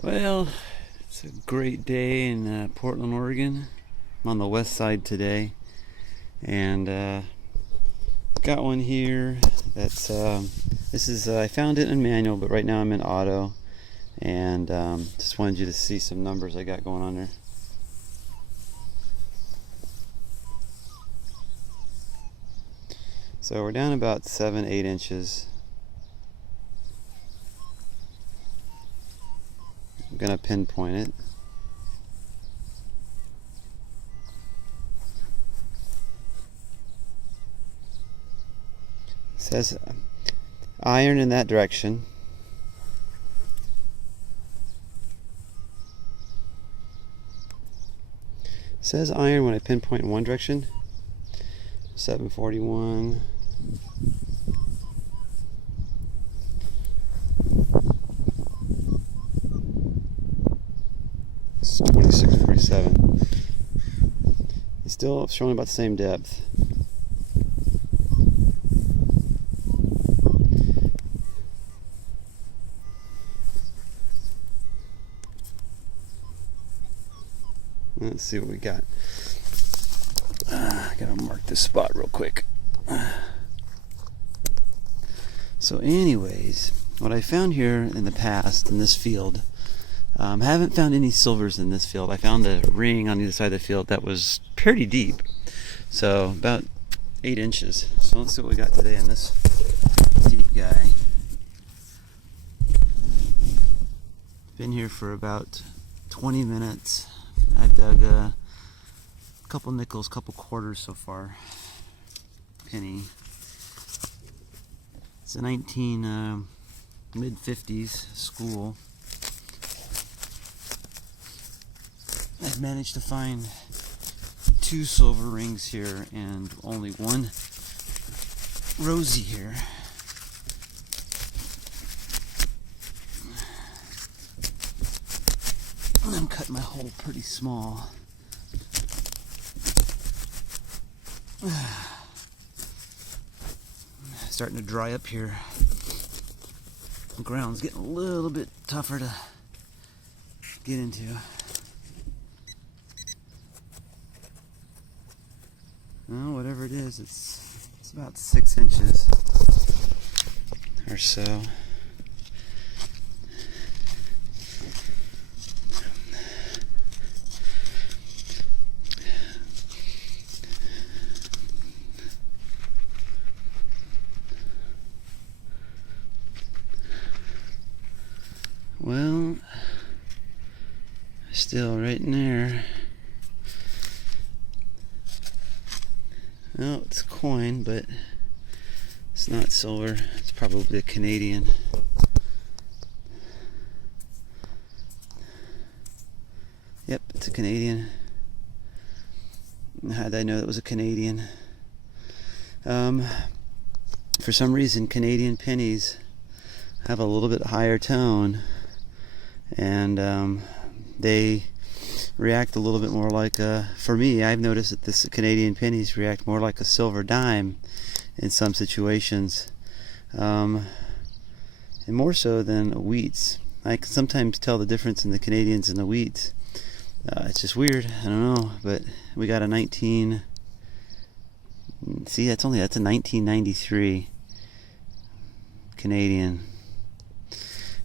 Well, it's a great day in Portland, Oregon. I'm on the west side today, and got one here that's this is I found it in manual, but right now I'm in auto, and just wanted you to see some numbers I got going on there. So we're down about 7-8 inches. I'm gonna pinpoint it. It says iron in that direction. It says iron when I pinpoint in one direction. 741. It's 2647. It's still showing about the same depth. Let's see what we got. I gotta mark this spot real quick. So anyways, what I found here in the past in this field, haven't found any silvers in this field. I found a ring on either side of the field that was pretty deep. So about 8 inches. So let's see what we got today in this deep guy. Been here for about 20 minutes. I dug a couple nickels, couple quarters so far. Penny. It's a mid-50s school. I've managed to find 2 silver rings here and only one Rosie here. I'm cutting my hole pretty small. Starting to dry up here. The ground's getting a little bit tougher to get into. Well, whatever it is, it's about 6 inches or so. Well, still right in there. Well, it's a coin, but it's not silver. It's probably a Canadian. Yep, it's a Canadian. How did I know it was a Canadian? For some reason, Canadian pennies have a little bit higher tone, and they react a little bit more like for me, I've noticed that this Canadian pennies react more like a silver dime in some situations, and more so than wheats. I can sometimes tell the difference in the Canadians and the wheats. It's just weird. I don't know, but we got a 19. See, that's a 1993 Canadian,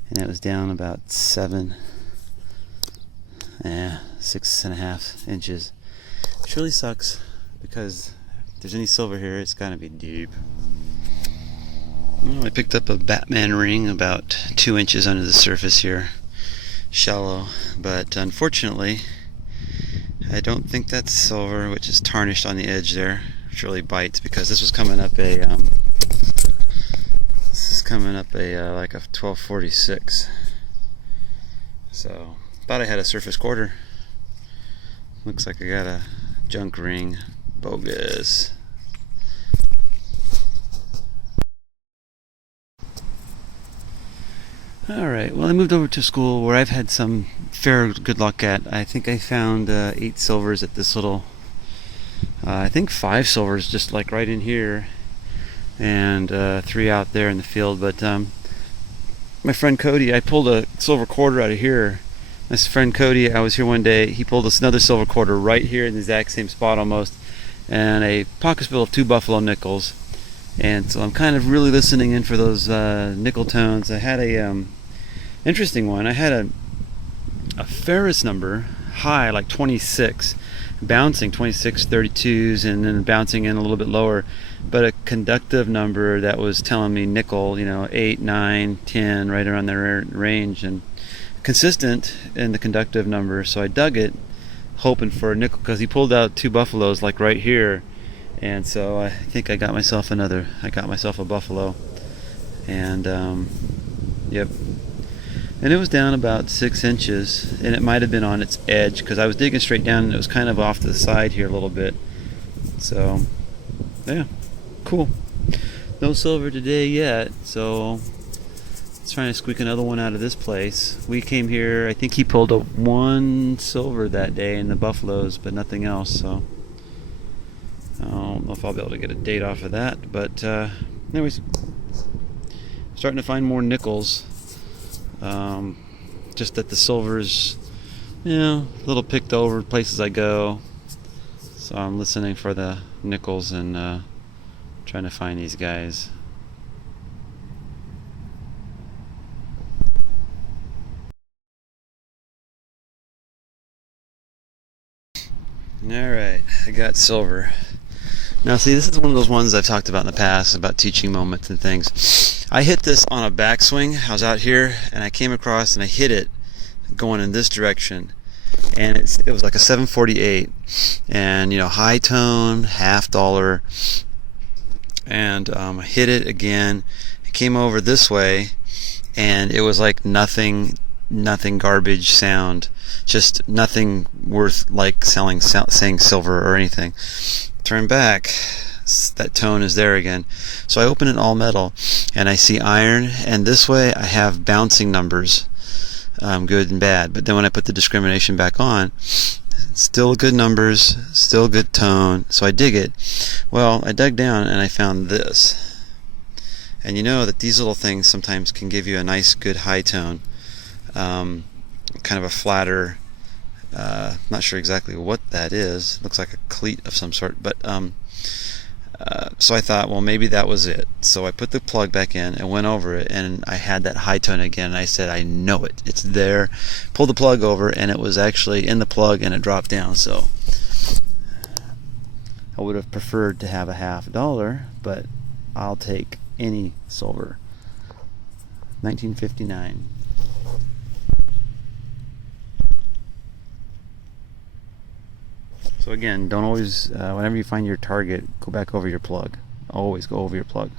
and it was down about 6.5 inches, which really sucks because if there's any silver here, it's gotta be deep. Well, I picked up a Batman ring about 2 inches under the surface here, shallow, but unfortunately I don't think that's silver, which is tarnished on the edge there, which really bites because this was coming up a like a 1246. So thought I had a surface quarter. Looks like I got a junk ring. Bogus. Alright, well, I moved over to school where I've had some fair good luck at. I think I found 8 silvers at this little, I think 5 silvers just like right in here, and 3 out there in the field. But my friend Cody, I pulled a silver quarter out of here My friend Cody, I was here one day, he pulled us another silver quarter right here in the exact same spot almost, and a pocket bill of 2 buffalo nickels. And so I'm kind of really listening in for those nickel tones. I had a interesting one. I had a Ferris number high, like 26, bouncing 26 32s, and then bouncing in a little bit lower, but a conductive number that was telling me nickel, 8, 9, 10, right around the range, and consistent in the conductive number. So I dug it hoping for a nickel, because he pulled out 2 buffaloes like right here, and so I think I got myself a buffalo. And yep, and it was down about 6 inches, and it might have been on its edge because I was digging straight down and it was kind of off to the side here a little bit. So yeah, cool. No silver today yet, so let's try to squeak another one out of this place. We came here, I think he pulled a 1 silver that day in the buffaloes, but nothing else. So I don't know if I'll be able to get a date off of that, but anyways, starting to find more nickels. Just that the silver's, a little picked over places I go. So I'm listening for the nickels and trying to find these guys. Alright, I got silver. Now see, this is one of those ones I've talked about in the past, about teaching moments and things. I hit this on a backswing. I was out here and I came across and I hit it going in this direction, and it was like a 748, and high tone, $half, and I hit it again. It came over this way, and it was like nothing garbage sound, just nothing worth like saying silver or anything. Turn back, that tone is there again. So I open it all metal and I see iron, and this way I have bouncing numbers, good and bad. But then when I put the discrimination back on, still good numbers, still good tone. So I dig it. Well, I dug down and I found this, and you know that these little things sometimes can give you a nice good high tone, kind of a flatter, not sure exactly what that is. Looks like a cleat of some sort, but so I thought, well, maybe that was it. So I put the plug back in and went over it, and I had that high tone again, and I said, I know it, it's there. Pulled the plug over, and it was actually in the plug, and it dropped down. So I would have preferred to have a $half, but I'll take any silver. 1959. So again, don't always, whenever you find your target, go back over your plug. Always go over your plug.